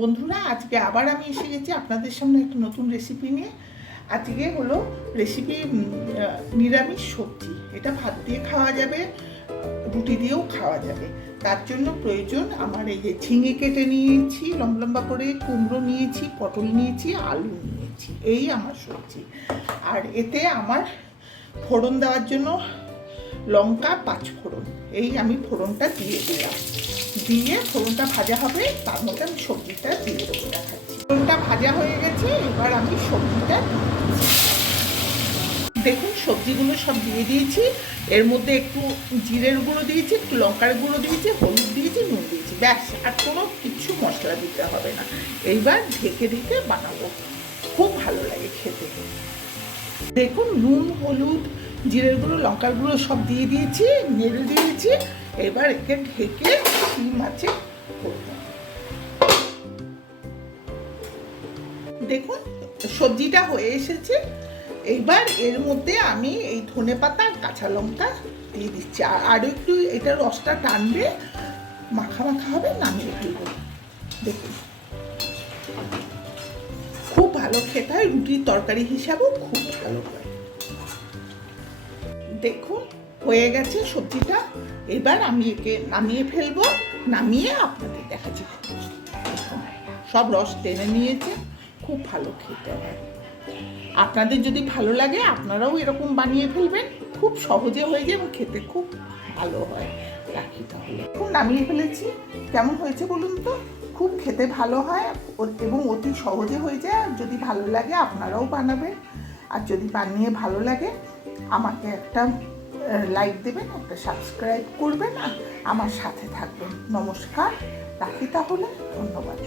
বন্ধুরা, আজকে আবার আমি এসে গেছি আপনাদের সামনে একটা নতুন রেসিপি নিয়ে। আজকে হলো রেসিপি নিরামিষ সবজি। এটা ভাত দিয়ে খাওয়া যাবে, রুটি দিয়েও খাওয়া যাবে। তার জন্য প্রয়োজন আমার এই যে ঝিঙে কেটে নিয়েছি লম্বা লম্বা করে কুমড়ো নিয়েছি, পটল নিয়েছি, আলু নিয়েছি। এই আমার সবজি। আর এতে আমার ফোড়ন দেওয়ার জন্য লঙ্কা পাঁচ ফোড়ন এই আমি ফোড়নটা দিয়ে দিলাম। দিয়ে ফোড়নটা ভাজা হবে। তার মধ্যে আমি সবজিটা দিয়ে দেবো, দেখাচ্ছি। ফোড়নটা ভাজা হয়ে গেছে, এবার আমি সবজিটা দেখুন, সবজিগুলো সব দিয়ে দিয়েছি। এর মধ্যে একটু জিরের গুঁড়ো দিয়েছি, একটু লঙ্কার গুঁড়ো দিয়েছি, হলুদ দিয়েছি, নুন দিয়েছি। ব্যাস, আর কোনো কিছু মশলা দিতে হবে না। এইবার ঢেকে ঢেকে বানাবো। খুব ভালো লাগে খেতে। দেখুন, নুন, হলুদ, জিরের গুঁড়ো, লঙ্কার গুঁড়ো সব দিয়ে দিয়েছি, নেড়ে দিয়েছি। এবার একে ঢেকে দেখুন, সবজিটা হয়ে এসেছে। এইবার এর মধ্যে আমি এই ধনে পাতা কাঁচা লঙ্কা দিয়ে দিচ্ছি। আর একটু এটা রসটা টানবে, মাখা মাখা হবে, নামিয়ে ফেলব দেখুন। খুব ভালো খেতে হয়, রুটির তরকারি হিসাবেও খুব ভালো হয়। দেখুন, হয়ে গেছে সবজিটা। এবার আমি একে নামিয়ে ফেলব। নামিয়ে আপনাদের দেখাচ্ছি। সব রস টেনে নিয়েছে, খুব ভালো খেতে হয়। আপনাদের যদি ভালো লাগে, আপনারাও এরকম বানিয়ে ফেলবেন, খুব সহজে হয়ে যায় এবং খেতে খুব ভালো হয়। রাখি তাহলে। এখন নামিয়ে ফেলেছি। কেমন হয়েছে বলুন তো? খুব খেতে ভালো হয় এবং অতি সহজে হয়ে যায়। যদি ভালো লাগে, আপনারাও বানাবেন। আর যদি বানিয়ে ভালো লাগে, আমাকে একটা লাইক দেবেন একটা সাবস্ক্রাইব করবেন আর আমার সাথে থাকবেন। নমস্কার রাখি তাহলে ধন্যবাদ।